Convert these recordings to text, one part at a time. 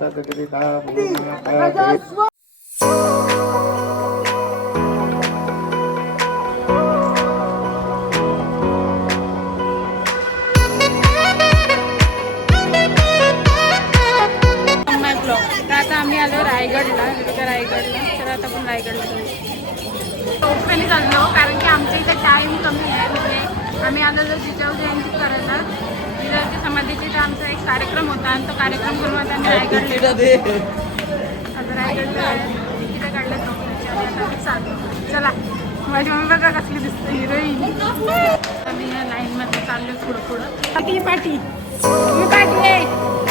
तत्करिता पूर्णमाता माय blog तर आता आम्ही आलो रायगडला रायगडला तर आता आपण रायगडला जाऊ टोपणी चाललो कारण की आमच्या इथे टाईम कमी आहे म्हणजे आम्ही आलो जर जिजाऊ जयंती करायला जिजाऊची समाधीची तर आमचा एक कार्यक्रम होता आणि तो कार्यक्रम करून आता आम्ही रायगडला आता रायगडला तिकीट काढलं चाललो चला माझी मम्मी बघा कसली दिसते हिरोईन आम्ही या लाईनमध्ये चाललो पुढं पुढं. पाठी पाठी आहे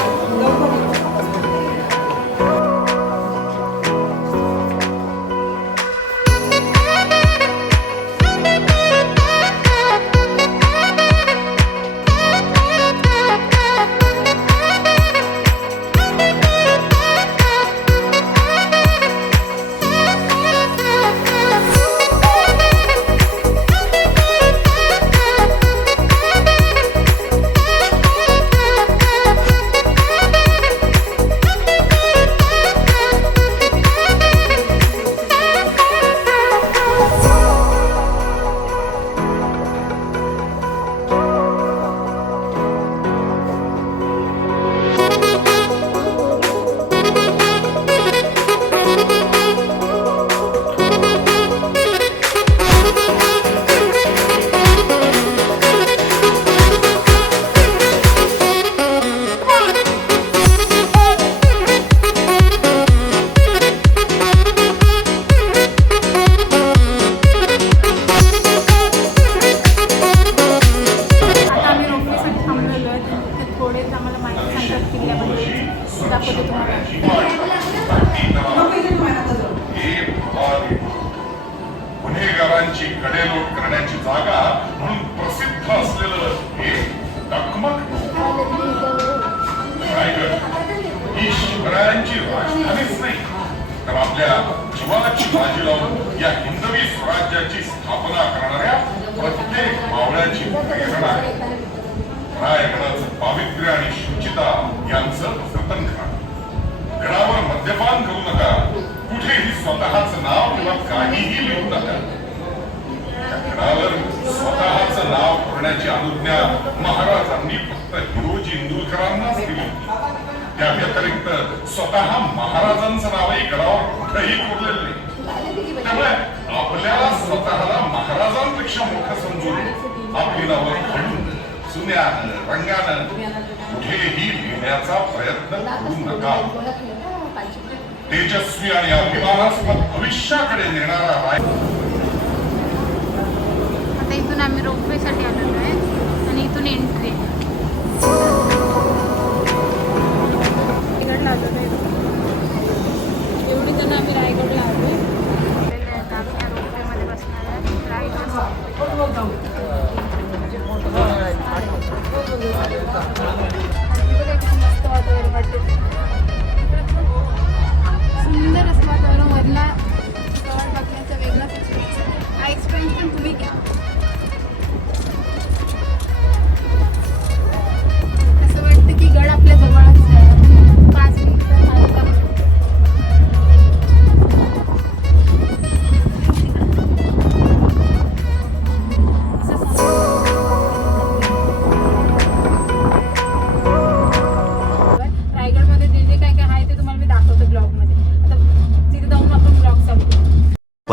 आहेत आम्हाला माहिती सांगतात किल्ल्यामध्ये दाखवते तुम्हाला. गुन्हेगारांची कडेलोट करण्याची जागा म्हणून प्रसिद्ध असलेलं हे टकमक रायगड ही शिवरायांची राजधानीच नाही. तर आपल्या जीवाची बाजी लावून या हिंदवी स्वराज्याची स्थापना करणाऱ्या प्रत्येक मावळ्याची प्रेरणा आहे. रायगडाचं पावित्र्य आणि शुचिता यांचं जतन करा घरावर मद्यपान करू नका. कुठेही स्वतःच नाव किंवा काहीही लिहू नका. घरावर स्वतःच नाव करण्याची अनुज्ञा महाराजांनी फक्त हिरोजी इंदुरकरांनाच दिली त्या व्यतिरिक्त स्वतः महाराजांचं नावही गडावर कुठेही कोरलेलं नाही. त्यामुळे आपल्याला स्वतःला महाराजांपेक्षा मोठं समजून आपली नावं घडून जुन्यानं रंगानं कुठेही लिहिण्याचा प्रयत्न करू नका. तेजस्वी आणि अभिमानास्पद भविष्याकडे नेणारा राय आता इथून आम्ही रोपवेसाठी आलेलो आहे आणि इथून एंट्री आहे रायगडला आलेलो आहे एवढी जण आम्ही रायगडला आलो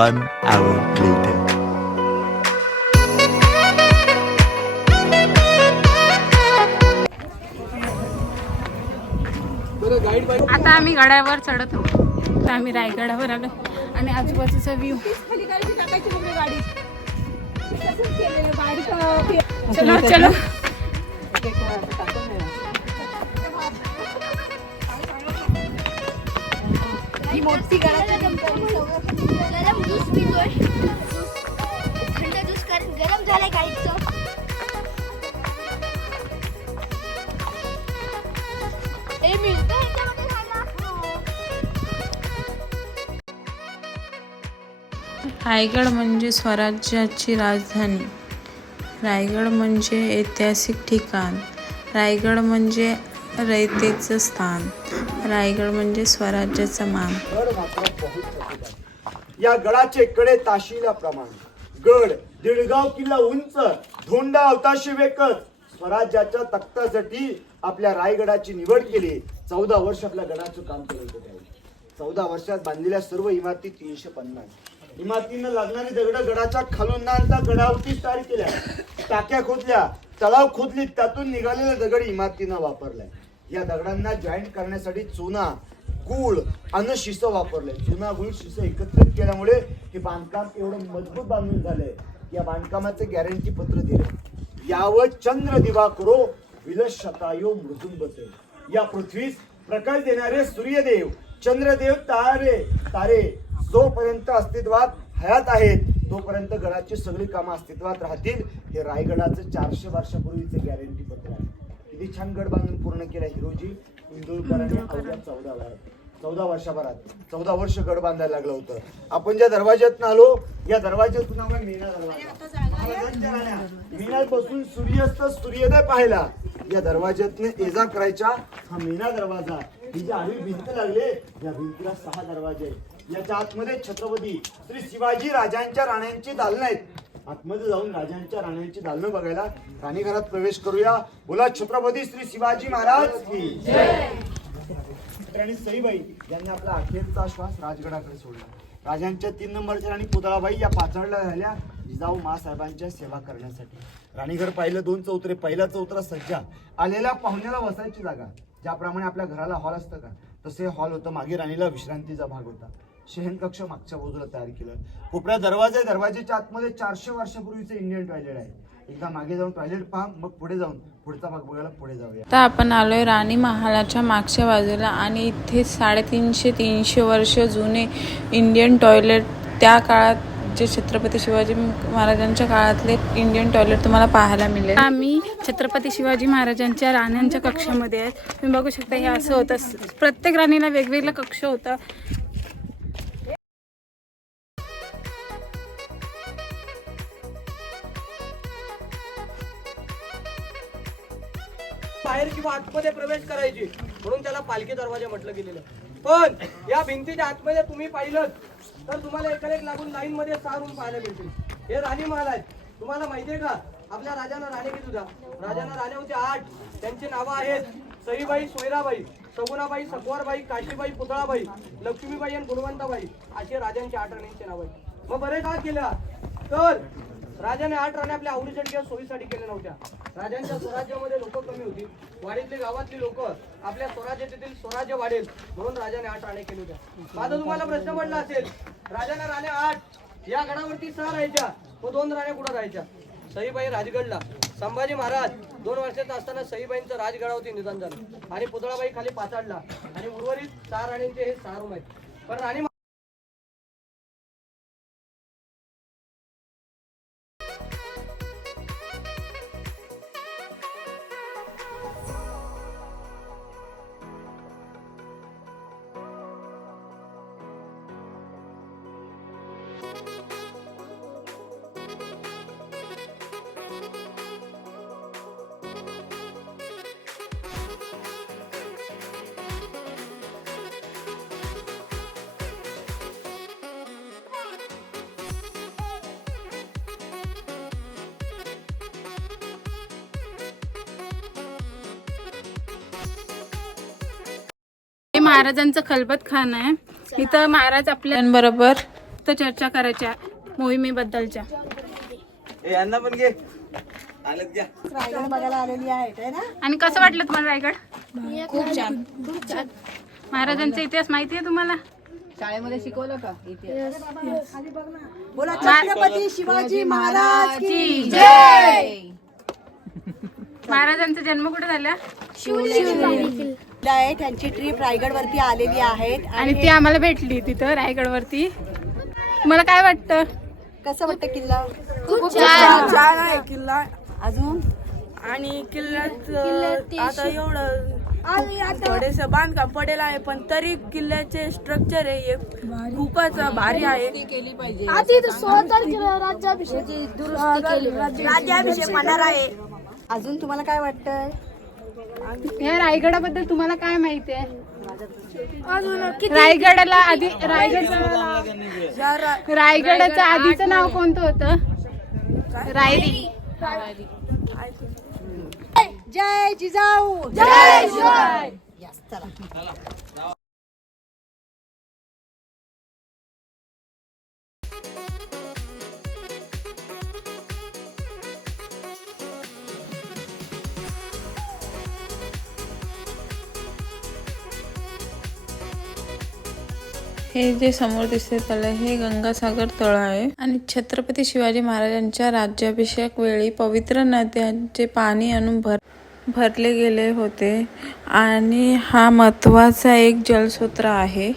One hour later. आता आम्ही गडावर चढत आहोत. आता आम्ही रायगडावर आलो. आणि आजूबाजूचा व्ह्यू चलो चलो. ही मोठी गरम रायगड म्हणजे स्वराज्याची राजधानी. रायगड म्हणजे ऐतिहासिक ठिकाण. रायगड म्हणजे रयतेचं स्थान. रायगड म्हणजे स्वराज्याचा मान. गड मात्र बहुत या गडाचे कडे ताशिल्याप्रमाणे गड दिडगाव किल्ला उंच धोंडा अवताशी वेकत. स्वराज्याच्या तख्तासाठी आपल्या रायगडाची निवड केली. चौदा वर्ष आपल्या गडाचं काम केलं होतं त्यावेळी. चौदा वर्षात बांधलेल्या सर्व इमारती तीनशे पन्नास. इमारतीनं लागणारी दगड गडाच्या खालून ना आणता गडावरती तयार केल्या. टाक्या खोदल्या तलाव खोदली त्यातून निघालेले दगड इमारतीनं वापरलाय. या दगडांना जॉईंट करण्यासाठी चुना गुळ आणि शिस वापरले चुना गुळ शिस एकत्रित केल्यामुळे हे बांधकाम एवढं मजबूत बांधून झालंय. या बांधकामाचं गॅरंटी पत्र दिलं यावर चंद्र दिवा करो विलस शतायो मृदुंबते या पृथ्वीस प्रकाश देणारे सूर्यदेव. चंद्रदेव तारे तारे. जोपर्यंत अस्तित्वात हयात आहेत तोपर्यंत गडाची सगळी कामं अस्तित्वात राहतील. हे रायगडाचं चारशे वर्षापूर्वीचे गॅरंटी पत्र आहे. किती छान गड बांधून पूर्ण केला हिरोजी. इंदुरकरांनी चौदा चौदा वर्षाभरात. चौदा वर्ष गड बांधायला लागलं होतं. आपण ज्या दरवाज्यातून आलो या दरवाज्यातून आपण मीना बसून सूर्यास्त सूर्योदय पाहिला. या दरवाज्यातनं एजा करायच्या हा मीना दरवाजा. ही जी आडवी भिंत लागले या भिंतीला सहा दरवाजे आहेत. याच्या आतमध्ये छत्रपती श्री शिवाजी राजांच्या राण्यांची दालनं आहेत. आतमध्ये जाऊन राजांच्या राण्यांची दालनं बघायला राणीघरात प्रवेश करूया. बोला छत्रपती श्री शिवाजी महाराज की. आणि सईबाई यांनी आपला अखेरचा श्वास राजगडाकडे सोडला. राजांच्या तीन नंबरच्या राणी पुतळाबाई या पाचडल्या झाल्या जिजाऊ मासाहेबांच्या सेवा करण्यासाठी. राणीघर पाहिलं दोन चौतरे. पहिला चौतरा सज्जा. आलेल्या पाहुण्याला बसायची जागा. ज्याप्रमाणे आपल्या घराला हॉल असतं का? तसे हॉल होतं. मागे राणीला विश्रांतीचा भाग होता. शयन कक्ष मागच्या बाजूला तयार केलं. कोपऱ्या दरवाजे दरवाजेच्या आतमध्ये चारशे वर्षापूर्वीचे इंडियन टॉयलेट आहे. एकदा मागे जाऊन टॉयलेट पहा मग पुढे जाऊन पुढचा भाग बघायला पुढे जाऊया. आता आपण आलोय राणी महालाच्या मागच्या बाजूला आणि इथे साडेतीनशे तीनशे वर्ष जुने इंडियन टॉयलेट त्या काळात जे छत्रपती शिवाजी महाराजांच्या काळातले इंडियन टॉयलेट तुम्हाला पाहायला मिळेल. आम्ही छत्रपती शिवाजी महाराजांच्या राण्यांच्या कक्षामध्ये आहेत. तुम्ही बघू शकता हे असं होतं. प्रत्येक राणीला वेगवेगळं कक्ष होतं. बाहेर किंवा आतमध्ये प्रवेश करायची. म्हणून त्याला पालखी दरवाजा म्हटलं गेलेलं. पण या भिंतीच्या आतमध्ये तुम्ही पाहिलं तर तुम्हाला एकाला एक लागून लाईन मध्ये सहा रूम पाहायला मिळतील. हे राणी महाल आहेत. तुम्हाला माहितीये का? आपल्या राजांना राणे किती होत्या? राजांना राणे होते आठ. त्यांची नावं आहेत सईबाई सोयराबाई सगुणाबाई सकवारबाई काशीबाई पुतळाबाई लक्ष्मीबाई आणि गुणवंताबाई असे राजांचे आठ राणींचे नाव आहेत. मग बरेच का केल्या तर राजाने आठ राणे आपल्या आवडीसाठी किंवा सोयीसाठी केल्या नव्हत्या. राजांच्या स्वराज्यामध्ये लोक कमी होती. वाडीतली गावातली लोक आपल्या स्वराज्यातील स्वराज्य वाढेल म्हणून राजाने आठ राणे केली होत्या. माझा तुम्हाला प्रश्न पडला असेल राजाने राणे आठ या गडावरती सहा राहायच्या व दोन राणे कुठं राहायच्या. सईबाई राजगडला. संभाजी महाराज दोन वर्षाचा असताना सईबाईंचं राजगडावरती निधन झालं. आणि पुतळाबाई खाली पाचाडला आणि उर्वरित सहा राणींचे हे सहा रूम आहेत. पण राणी हे महाराजांचं खलबत खान आहे. इथं महाराज आपल्या बरोबर तर चर्चा करायच्या मोहिमेबद्दलच्या. यांना पण घे. आणि कसं वाटलं तुम्हाला रायगड? खूप छान. महाराजांचा इतिहास माहिती आहे तुम्हाला? बोला छत्रपती शिवाजी महाराज की जय! महाराजांचा जन्म कुठे झाला? आहे त्यांची ट्रिप रायगड वरती आलेली आहेत आणि ती आम्हाला भेटली तिथं रायगडवरती. तुम्हाला काय वाटतं? कसं वाटतं किल्ला? खूप छान. छान. आहे किल्ला. अजून? आणि किल्ल्यात आता एवढं थोडेस बांधकाम पडेल आहे पण तरी किल्ल्याचे स्ट्रक्चर आहे हे खूपच भारी आहे. राज्याभिषेक दुरुस्ती केली राज्याभिषेक होणार आहे. अजून तुम्हाला काय वाटतंय? या रायगडाबद्दल तुम्हाला काय माहिती आहे? रायगडाला आधी रायगड रायगडाचं आधीचं नाव कोणतं होतं? रायरी जय जिजाऊ. जय शिवाय हे जे समोर दिसते त्याला हे गंगासागर तळ आहे. आणि छत्रपती शिवाजी महाराजांच्या राज्याभिषेक वेळी पवित्र नद्यांचे पाणी आणून भर भरले गेले होते. आणि हा महत्त्वाचा एक जलस्रोत आहे.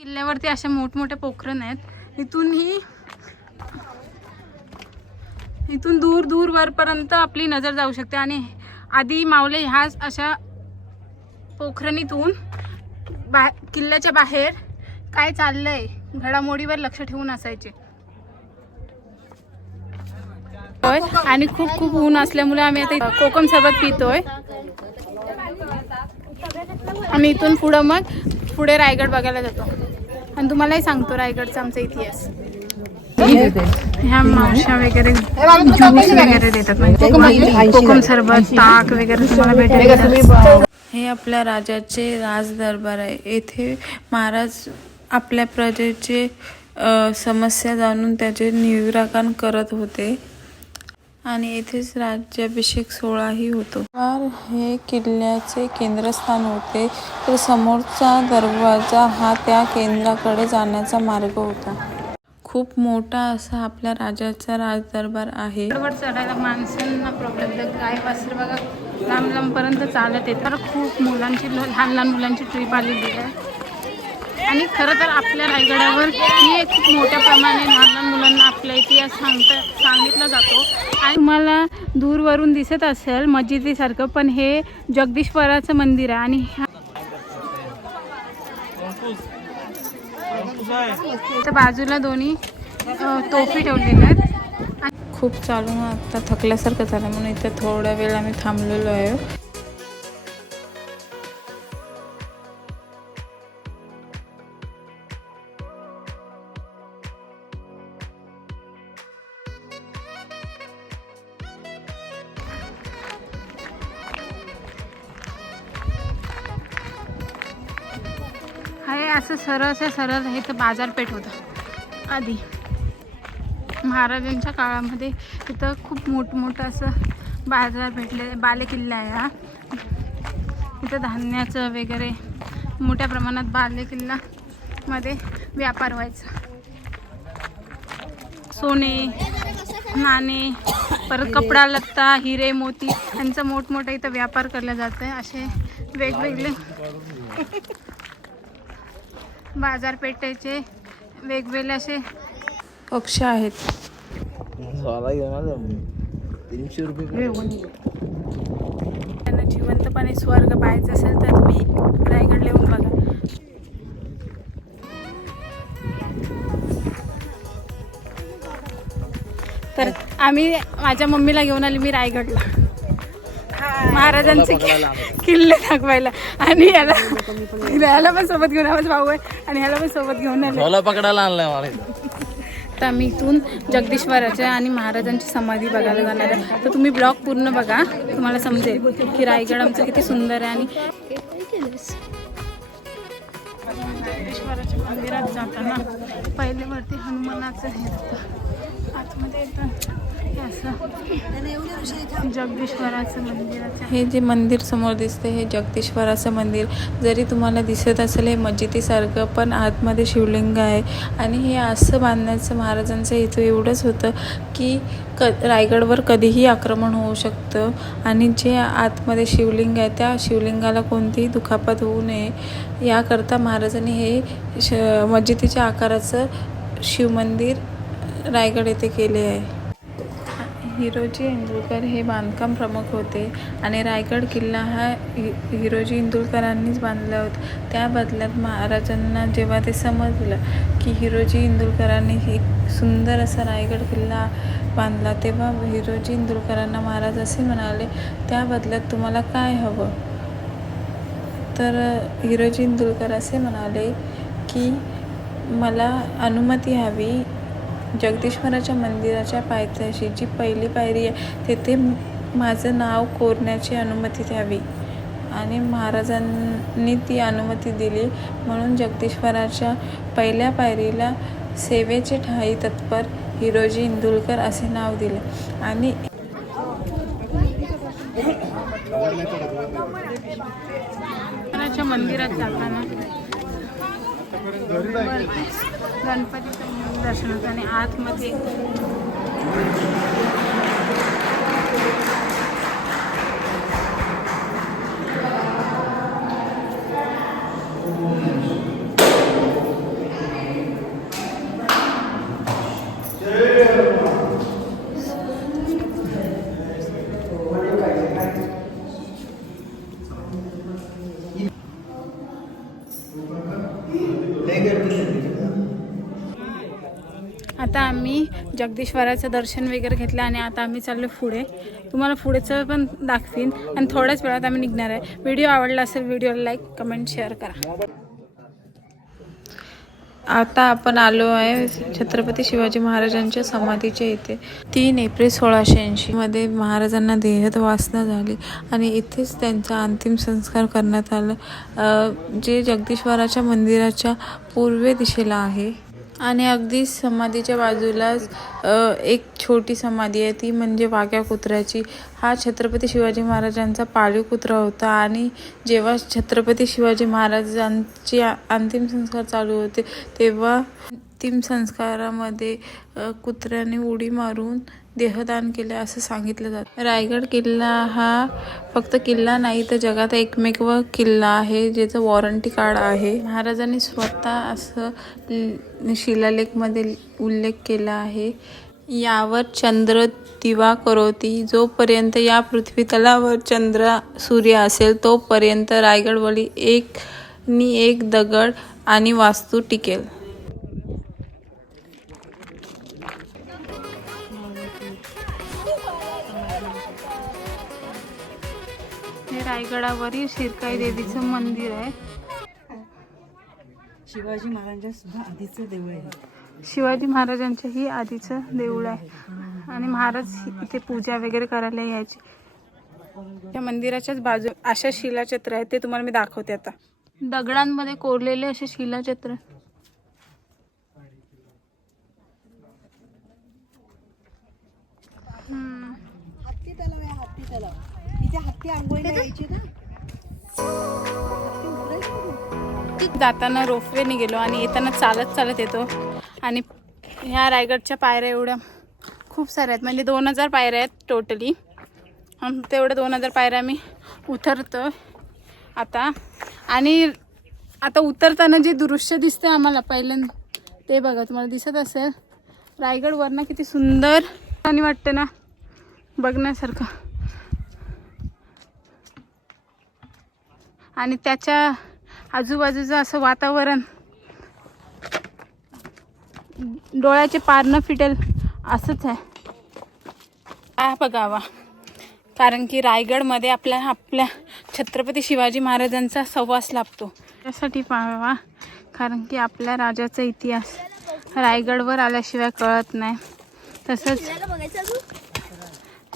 किल्ल्यावरती अशा मोठमोठे पोखरण आहेत. इथूनही इथून दूर दूर वरपर्यंत आपली नजर जाऊ शकते. आणि आधी मावले ह्याच अशा पोखरणीतून बा किल्ल्याच्या बाहेर काय चाललंय घडामोडीवर लक्ष ठेवून असायचे. होय, आणि खूप खूप ऊन असल्यामुळे आम्ही आता कोकम सरबत पितोय. आम्ही इथून पुढं मग पुढे रायगड बघायला जातो. आणि तुम्हालाही सांगतो रायगडचा आमचा इतिहास. ह्या मावश्या वगैरे ज्यूस वगैरे देतात. म्हणजे कोकम सरबत ताक वगैरे तुम्हाला भेटेल. हे आपल्या राजाचे राजदरबार आहे. येथे महाराज आपल्या प्रजेचे समस्या जाणून त्याचे निराकरण करत होते. आणि येथेच राज्याभिषेक सोहळाही होतो. दरबार हे किल्ल्याचे केंद्रस्थान होते तर समोरचा दरवाजा हा त्या केंद्राकडे जाण्याचा मार्ग होता. खूप मोठा असा आपल्या राजाचा राजदरबार आहे. चढायला माणसांना प्रॉब्लेम काय वासर बघा. लांब लांबपर्यंत चालत येतात तर खूप मुलांची लहान लहान मुलांची ट्रिप आलेली आहे. आणि खरं तर आपल्या रायगडावर ही एक खूप मोठ्या प्रमाणे लहान लहान मुलांना आपला इतिहास सांगता सांगितला जातो. आणि तुम्हाला दूरवरून दिसत असेल मस्जिदीसारखं पण हे जगदीश्वराचं मंदिर आहे आणि ह्या बाजूला दोन्ही तोफी ठेवलेल्या आहेत. खूप चालून आता थकल्यासारखं झालं म्हणून इथे थोडा वेळ आम्ही थांबलेलो आहे. हे असं सरळ हे तर बाजारपेठ होतं. आधी. महाराजांच्या काळामध्ये तिथं खूप मोठमोठं असं बाजार भेटले बालेकिल्ला आहे हा. इथं धान्याचं वगैरे मोठ्या प्रमाणात बालेकिल्लामध्ये व्यापार व्हायचा. सोने नाणे परत कपडा लत्ता हिरे मोती यांचा मोठमोठा इथं व्यापार केला जात आहे असे वेगवेगळे बाजारपेठेचे वेगवेगळे असे पक्ष आहेत. त्यांना जिवंतपणे स्वर्ग पाहायचं असेल तर तुम्ही रायगड लिहून बघा. तर आम्ही माझ्या मम्मीला घेऊन आली मी रायगडला. महाराजांचे किल्ले दाखवायला. आणि याला याला पण सोबत घेऊन आवाज भाऊ आहे. आणि ह्याला पण सोबत घेऊन आले. पकडायला आणलाय मला तर आम्ही इथून जगदीश्वराच्या आणि महाराजांची समाधी बघायला जाणार आहे. तर तुम्ही ब्लॉग पूर्ण बघा. तुम्हाला समजेल की रायगड आमचं किती सुंदर आहे आणि जगदीश्वराच्या मंदिरात जाताना पहिले वरती हनुमानाचं हे होतं आतमध्ये येतं असं जगदीश्वराचं मंदिर हे जे मंदिर समोर दिसते हे जगदीश्वराचं मंदिर. जरी तुम्हाला दिसत असेल हे मस्जिदीसारखं पण आतमध्ये शिवलिंग आहे. आणि हे असं बांधण्याचं महाराजांचं हेतू एवढंच होतं की क रायगडवर कधीही आक्रमण होऊ शकतं. आणि जे आतमध्ये शिवलिंग आहे त्या शिवलिंगाला कोणतीही दुखापत होऊ नये. याकरता महाराजांनी हे श मस्जिदीच्या आकाराचं शिवमंदिर रायगड येथे केले आहे. हिरोजी इंदुलकर हे बांधकाम प्रमुख होते आणि रायगड किल्ला हा हि हिरोजी इंदुलकरांनीच बांधला होता. त्या बदल्यात महाराजांना जेव्हा ते समजलं की हिरोजी इंदुलकरांनी एक सुंदर असा रायगड किल्ला बांधला तेव्हा हिरोजी इंदुलकरांना महाराज असे म्हणाले त्या बदल्यात तुम्हाला काय हवं? तर हिरोजी इंदुलकर असे म्हणाले की मला अनुमती हवी जगदीश्वराच्या मंदिराच्या पायथ्याशी जी पहिली पायरी आहे तेथे माझं नाव कोरण्याची अनुमती द्यावी. आणि महाराजांनी ती अनुमती दिली म्हणून जगदीश्वराच्या पहिल्या पायरीला सेवेचे ठाई तत्पर हिरोजी इंदुलकर असे नाव दिले. आणि मंदिरात जाताना गणपतीचं दर्शन होतं आणि आतमध्ये आता आम्ही जगदीश्वराचं दर्शन वगैरे घेतलं आणि आता आम्ही चाललो पुढे. तुम्हाला पुढेचं पण दाखवीन. आणि थोड्याच वेळात आम्ही निघणार आहे. व्हिडिओ आवडला असेल व्हिडिओला लाईक कमेंट शेअर करा. आता आपण आलो आहे छत्रपती शिवाजी महाराजांच्या समाधीच्या इथे. तीन एप्रिल सोळाशे ऐंशीमध्ये महाराजांना देहत वासना झाली आणि इथेच त्यांचा अंतिम संस्कार करण्यात आला. जे जगदीश्वराच्या मंदिराच्या पूर्वे दिशेला आहे. आणि अगदी समाधीच्या बाजूलाच एक छोटी समाधी आहे ती म्हणजे वाघ्या कुत्र्याची. हा छत्रपती शिवाजी महाराजांचा पाळीव कुत्रा होता आणि जेव्हा छत्रपती शिवाजी महाराजांचे अंतिम संस्कार चालू होते तेव्हा अंतिम संस्कारामध्ये कुत्र्याने उडी मारून देहदान केले असं सांगितलं जातं. रायगड किल्ला हा फक्त किल्ला नाही तर जगात एकमेव किल्ला आहे ज्याचं वॉरंटी कार्ड आहे. महाराजांनी स्वतः असं शिलालेखमध्ये उल्लेख केला आहे यावर चंद्र दिवा करोती. जोपर्यंत या पृथ्वी तलावर चंद्र सूर्य असेल तोपर्यंत रायगडवली एक नी एक दगड आणि वास्तू टिकेल. रायगडावरील शिरकाई देवीचं मंदिर आहे. शिवाजी महाराजांच्या सुद्धा आधीचं देऊळ आहे. शिवाजी महाराजांचंही आधीचं देऊळ आहे. आणि महाराज इथे पूजा वगैरे करायला यायचे. त्या मंदिराच्याच बाजू अशा शिलाचित्र आहेत ते तुम्हाला मी दाखवते आता. दगडांमध्ये कोरलेले असे शिलाचित्र हत्ती तलाव आहे हत्ती तलाव. इथे हत्ती आंघोळीला यायची ना. जाताना रोपवेने गेलो आणि येताना चालत चालत येतो. आणि ह्या रायगडच्या पायऱ्या एवढ्या खूप साऱ्या आहेत. म्हणजे दोन हजार पायऱ्या आहेत टोटली तेवढ्या दोन हजार पायऱ्या आम्ही उतरतो आता आणि आता उतरताना जे दृश्य दिसते आम्हाला पहिल्यांदा ते बघा तुम्हाला दिसत असेल. रायगडवरनं किती सुंदर आणि वाटतं ना बघण्यासारखं. आणि त्याच्या आजूबाजूचं असं वातावरण डोळ्याचे पार न फिटेल असंच आहे. आ बघावा कारण की रायगडमध्ये आपल्या आपल्या छत्रपती शिवाजी महाराजांचा सहवास लाभतो. त्यासाठी पाहावा कारण की आपल्या राजाचा इतिहास रायगडवर आल्याशिवाय कळत नाही. तसंच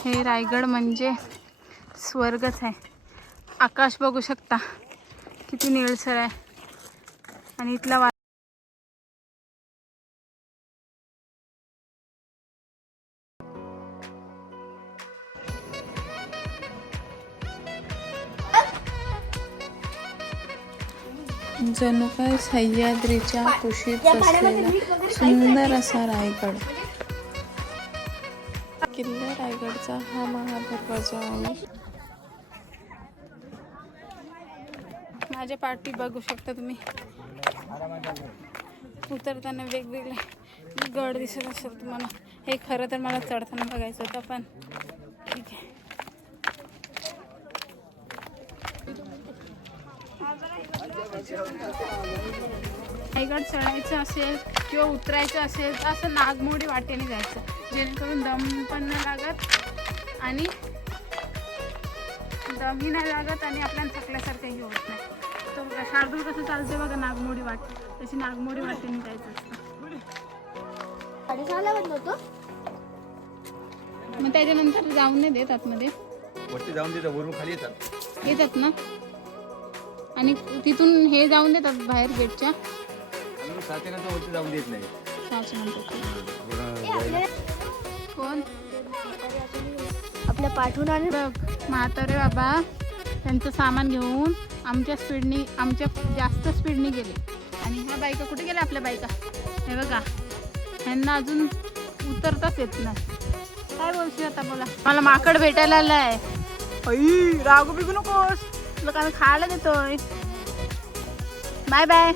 हे रायगड म्हणजे स्वर्गच आहे. आकाश बघू शकता. किती निळसर आहे. आणि इथला वा जणू काय सह्याद्रीच्या कुशीत बसलेला सुंदर असा रायगड. किल्ला रायगडचा हा महादरवाजा आहे माझ्या पाठी बघू शकता तुम्ही. उतरताना वेगवेगळे गड दिसत असेल तुम्हाला. हे खरं तर मला चढताना बघायचं होतं पण ठीक आहे. रायगड चढायचं असेल किंवा उतरायचं असेल तर असं नागमोडी वाटेने जायचं जेणेकरून दम पण नाही लागत आणि दमही नाही लागत आणि आपल्याला थकल्यासारखंही होत नाही. तो बघा, शार्दूल कसं चालते बघा नागमोडी वाट. तशी नागमोडी वाटेने जायचं असतं. साडेसहाला बंद होतो मग त्याच्यानंतर जाऊन नाही देत आतमध्ये? वरती जाऊन तिथं वरून खाली येतात. येतात ना? आणि तिथून हे जाऊन देतात बाहेर गेटच्या? आणि सातच्या नंतर वरती जाऊन देत नाही. सहाशे नंतर कोण? आपल्या पाठवून आणि बघ म्हातारे बाबा त्यांचं सामान घेऊन आमच्या स्पीडनी आमच्या जास्त स्पीडनी गेले. आणि ह्या बायका कुठे गेल्या आपल्या बायका? हे बघा ह्यांना अजून उतरताच येत नाही. काय बोलशील आता बोला. मला माकड भेटायला आलाय अई रागू बिगू नकोस. तुला काय खायला देतोय. Bye bye.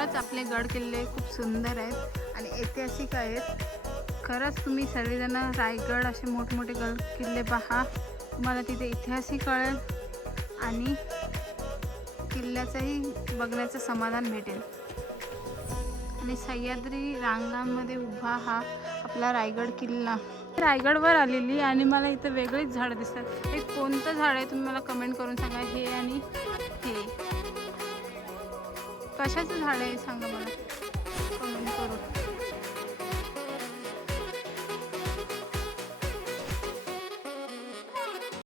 खरंच आपले गड किल्ले खूप सुंदर आहेत आणि ऐतिहासिक आहेत. खरंच तुम्ही सर्वजण रायगड असे मोठमोठे गड किल्ले पहा. तुम्हाला तिथे इतिहासही कळेल आणि किल्ल्याचंही बघण्याचं समाधान भेटेल. आणि सह्याद्री रांगांमध्ये उभा हा आपला रायगड किल्ला. रायगडवर आलेली आणि मला इथं वेगळीच झाडं दिसतात. हे कोणतं झाड आहे तुम्ही मला कमेंट करून सांगा. हे आणि हे. कशाचं झाड आहे सांगा मला